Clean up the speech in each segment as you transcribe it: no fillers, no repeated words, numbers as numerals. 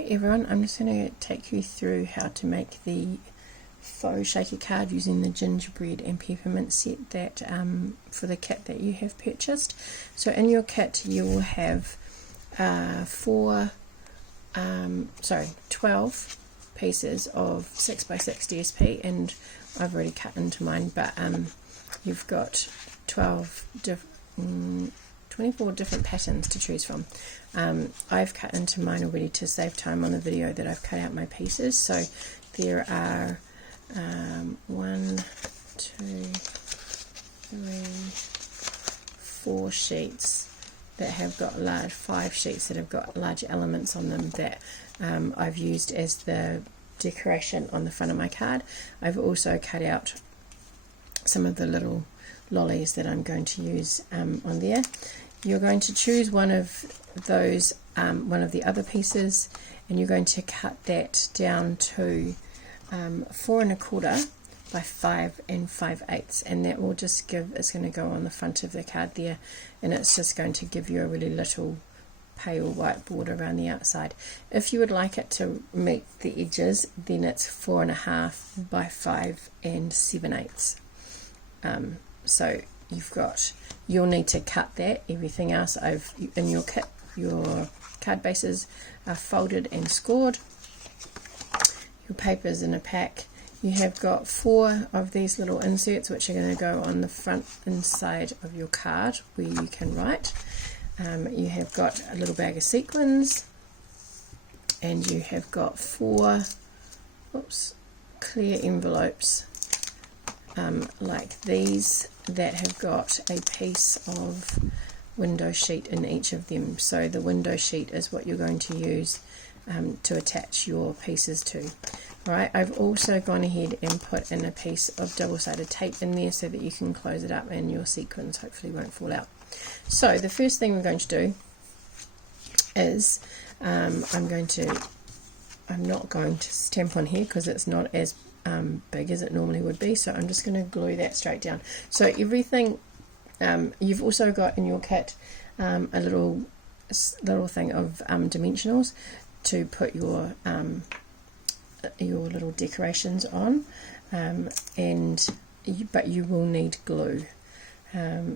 Hey everyone, I'm just going to take you through how to make the faux shaker card using the gingerbread and peppermint set that for the kit that you have purchased. So in your kit you will have 12 pieces of 6x6 DSP, and I've already cut into mine, but you've got 24 different patterns to choose from. I've cut into mine already to save time on the video that I've cut out my pieces. So there are 4 sheets that have got 5 sheets that have got large elements on them that I've used as the decoration on the front of my card. I've also cut out some of the little lollies that I'm going to use on there. You're going to choose one of those, one of the other pieces, and you're going to cut that down to 4 1/4 by 5 5/8, and that will just give, it's going to go on the front of the card there, and it's just going to give you a really little pale white border around the outside. If you would like it to meet the edges, then it's 4 1/2 by 5 7/8. So you'll need to cut that. Everything else in your kit, your card bases are folded and scored. Your paper's in a pack. You have got 4 of these little inserts which are going to go on the front inside of your card where you can write. You have got a little bag of sequins, and you have got 4 clear envelopes like these that have got a piece of window sheet in each of them. So the window sheet is what you're going to use to attach your pieces to. Right, I've also gone ahead and put in a piece of double-sided tape in there so that you can close it up and your sequins hopefully won't fall out. So the first thing we're going to do is I'm not going to stamp on here because it's not as big as it normally would be, so I'm just going to glue that straight down. So everything, you've also got in your kit a little thing of dimensionals to put your little decorations on, but you will need glue.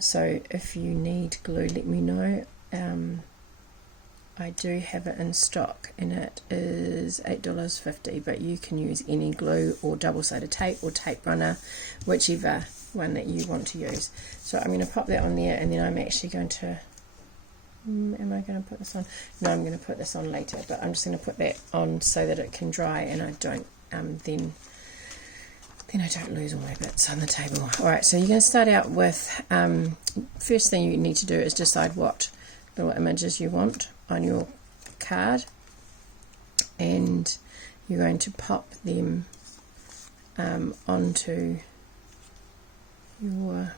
So if you need glue, let me know. I do have it in stock, and it is $8.50, but you can use any glue or double-sided tape or tape runner, whichever one that you want to use. So I'm going to pop that on there, and then I'm actually going to, am I going to put this on? No, I'm going to put this on later, but I'm just going to put that on so that it can dry, and I don't then I don't lose all my bits on the table. Alright, so you're going to start out with, first thing you need to do is decide what little images you want on your card, and you're going to pop them onto your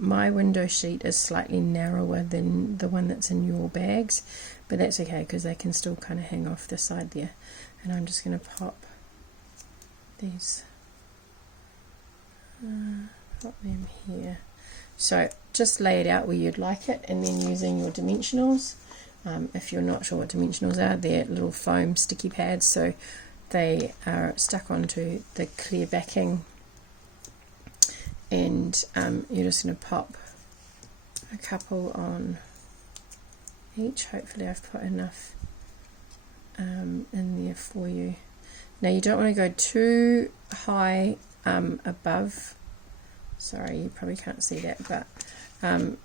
my window sheet is slightly narrower than the one that's in your bags, but that's okay because they can still kind of hang off the side there. And I'm just going to pop these, pop them here. So just lay it out where you'd like it, and then using your dimensionals, if you're not sure what dimensionals are, they're little foam sticky pads, so they are stuck onto the clear backing, and you're just going to pop a couple on each. Hopefully I've put enough in there for you. Now you don't want to go too high above. Sorry, you probably can't see that, but you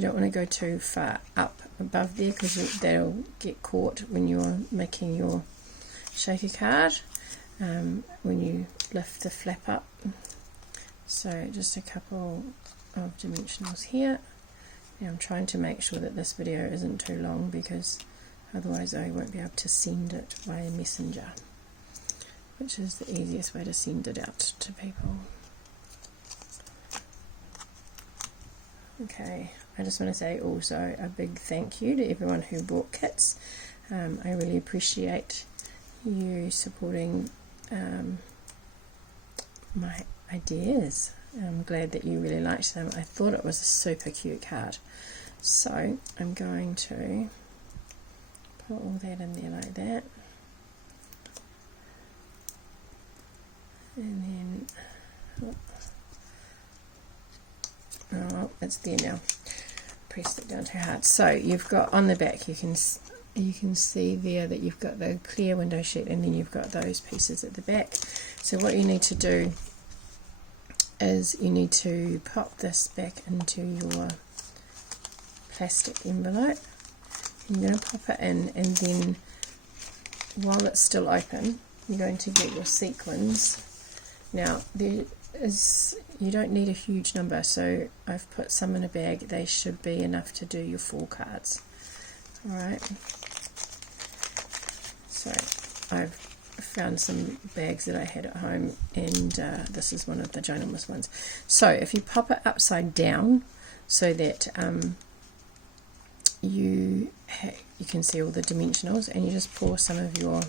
don't want to go too far up above there because that'll get caught when you're making your shaker card, when you lift the flap up. So just a couple of dimensionals here. Now I'm trying to make sure that this video isn't too long because otherwise I won't be able to send it via messenger, which is the easiest way to send it out to people. Okay, I just want to say also a big thank you to everyone who bought kits. I really appreciate you supporting my ideas. I'm glad that you really liked them. I thought it was a super cute card. So I'm going to put all that in there like that. And then, oh, it's there now. Pressed it down too hard. So you've got on the back, you can see there that you've got the clear window sheet, and then you've got those pieces at the back. So what you need to do is you need to pop this back into your plastic envelope. You're going to pop it in, and then while it's still open, you're going to get your sequins. Now you don't need a huge number, so I've put some in a bag. They should be enough to do your 4 cards. Alright, so I've found some bags that I had at home, and this is one of the ginormous ones. So if you pop it upside down so that you can see all the dimensionals, and you just pour some of your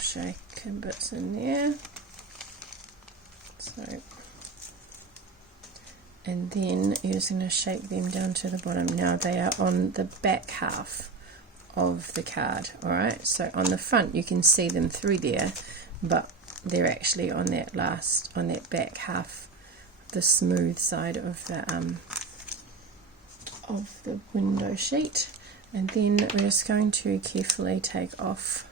shaker bits in there. So, and then you're just going to shake them down to the bottom. Now they are on the back half of the card. Alright, so on the front you can see them through there, but they're actually on that back half, the smooth side of the window sheet. And then we're just going to carefully take off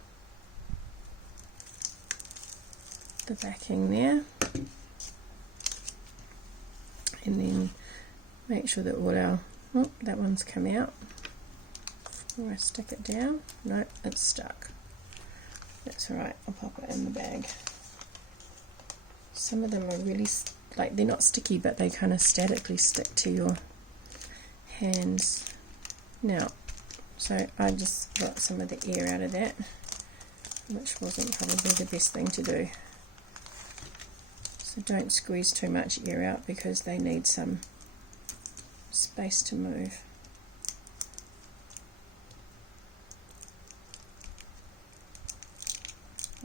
the backing there, and then make sure that all our, oh, that one's come out. Or I stick it down. No, it's stuck. That's alright, I'll pop it in the bag. Some of them are really, like, they're not sticky, but they kind of statically stick to your hands. Now, so I just got some of the air out of that, which wasn't probably the best thing to do. So don't squeeze too much air out, because they need some space to move.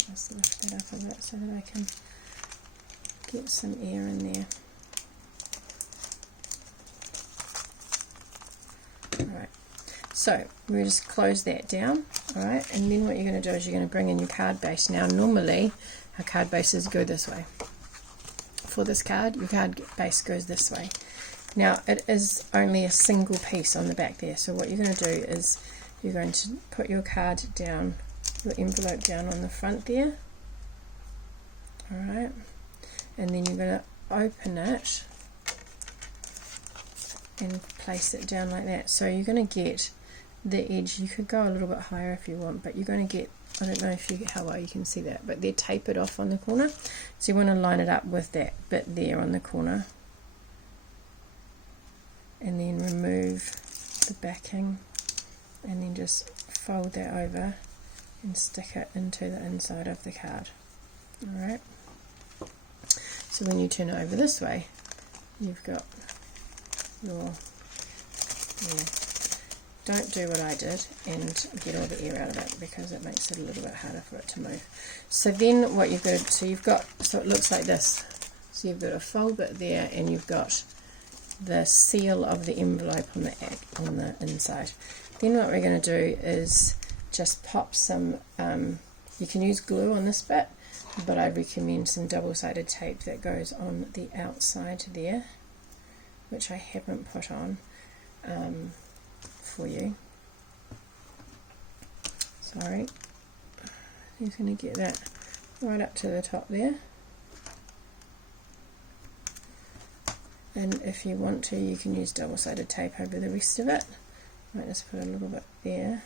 Just lift that up a bit so that I can get some air in there. Alright, so we just close that down. Alright, and then what you're going to do is you're going to bring in your card base. Now normally our card bases go this way. For this card, your card base goes this way. Now it is only a single piece on the back there, so what you're going to do is you're going to put your card down, your envelope down on the front there. Alright, and then you're going to open it and place it down like that. So you're going to get the edge, you could go a little bit higher if you want, but you're going to get, I don't know how well you can see that, but they're tapered off on the corner, so you want to line it up with that bit there on the corner, and then remove the backing, and then just fold that over and stick it into the inside of the card. Alright, so when you turn it over this way, you've got your, don't do what I did and get all the air out of it, because it makes it a little bit harder for it to move. So then what you've got to, so it looks like this. So you've got a fold bit there, and you've got the seal of the envelope on the inside. Then what we're going to do is just pop some, you can use glue on this bit, but I recommend some double-sided tape that goes on the outside there, which I haven't put on for you. Sorry. He's going to get that right up to the top there. And if you want to, you can use double-sided tape over the rest of it. I might just put a little bit there.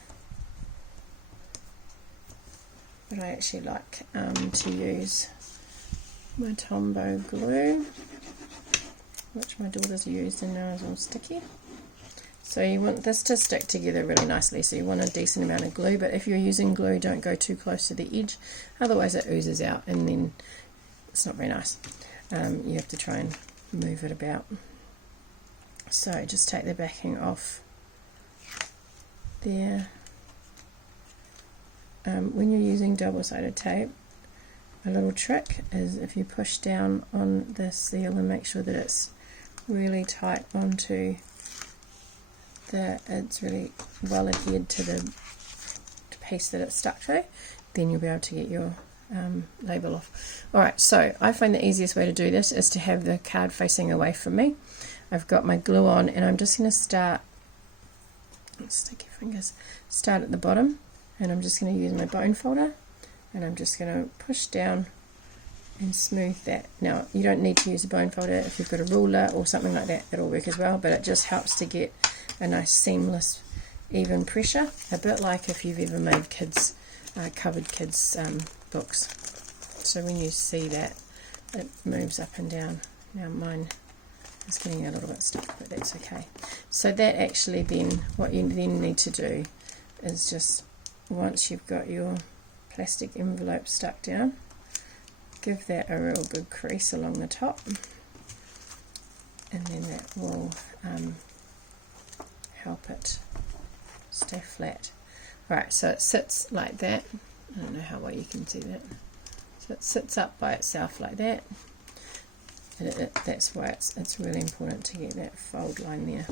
But I actually like to use my Tombow glue, which my daughter's used and now is all sticky. So you want this to stick together really nicely, so you want a decent amount of glue, but if you're using glue, don't go too close to the edge, otherwise it oozes out and then it's not very nice. You have to try and move it about. So just take the backing off there. When you're using double-sided tape, a little trick is if you push down on the seal and make sure that it's really tight onto it's really well adhered to the piece that it's stuck to, then you'll be able to get your label off. Alright, so I find the easiest way to do this is to have the card facing away from me. I've got my glue on, and I'm just going to start, stick your fingers, start at the bottom, and I'm just going to use my bone folder, and I'm just going to push down and smooth that. Now, you don't need to use a bone folder. If you've got a ruler or something like that, that'll work as well, but it just helps to get a nice seamless, even pressure, a bit like if you've ever made kids, covered kids books. So when you see that, it moves up and down. Now mine is getting a little bit stuck, but that's okay. So that actually then, what you then need to do is just, once you've got your plastic envelope stuck down, give that a real good crease along the top, and then that will help it stay flat. Right, so it sits like that. I don't know how well you can see that. So it sits up by itself like that. And that's why it's really important to get that fold line there.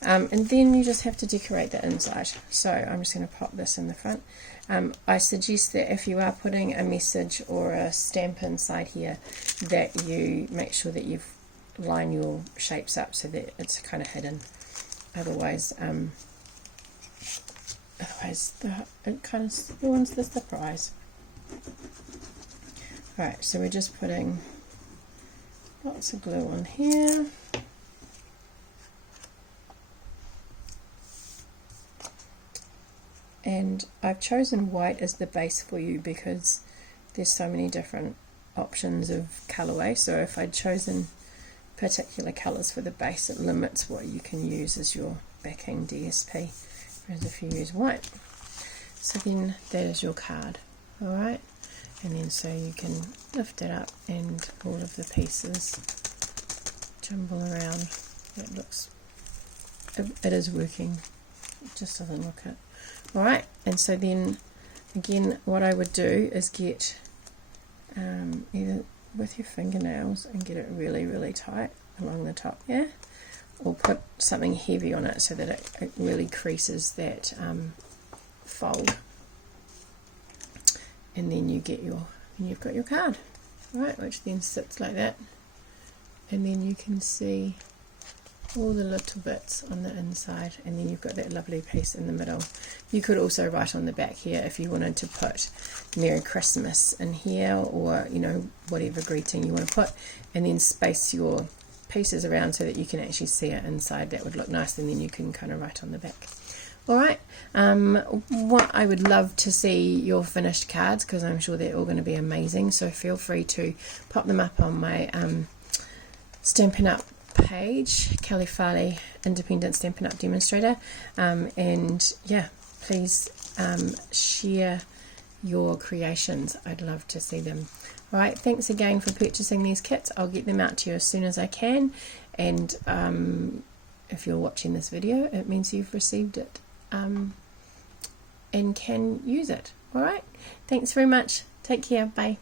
And then you just have to decorate the inside. So I'm just going to pop this in the front. I suggest that if you are putting a message or a stamp inside here, that you make sure that you line your shapes up so that it's kind of hidden. Otherwise it kind of ruins the surprise. Right, so we're just putting lots of glue on here. And I've chosen white as the base for you because there's so many different options of colorway. So if I'd chosen particular colors for the base, it limits what you can use as your backing DSP, whereas if you use white. So then that is your card. Alright, and then so you can lift it up and all of the pieces jumble around. It is working, it just doesn't look it. Alright, and so then again what I would do is get either with your fingernails and get it really, really tight along the top here, or put something heavy on it so that it really creases that fold, and then you've got your card, right, which then sits like that, and then you can see all the little bits on the inside, and then you've got that lovely piece in the middle. You could also write on the back here if you wanted to put Merry Christmas in here, or whatever greeting you want to put, and then space your pieces around so that you can actually see it inside. That would look nice, and then you can kind of write on the back. Alright, what I would love to see your finished cards, because I'm sure they're all going to be amazing, so feel free to pop them up on my Stampin' Up page, Kelly Farley Independent Stampin' Up Demonstrator, and yeah, please share your creations. I'd love to see them. Alright, thanks again for purchasing these kits. I'll get them out to you as soon as I can, and if you're watching this video, it means you've received it and can use it. Alright, thanks very much. Take care. Bye.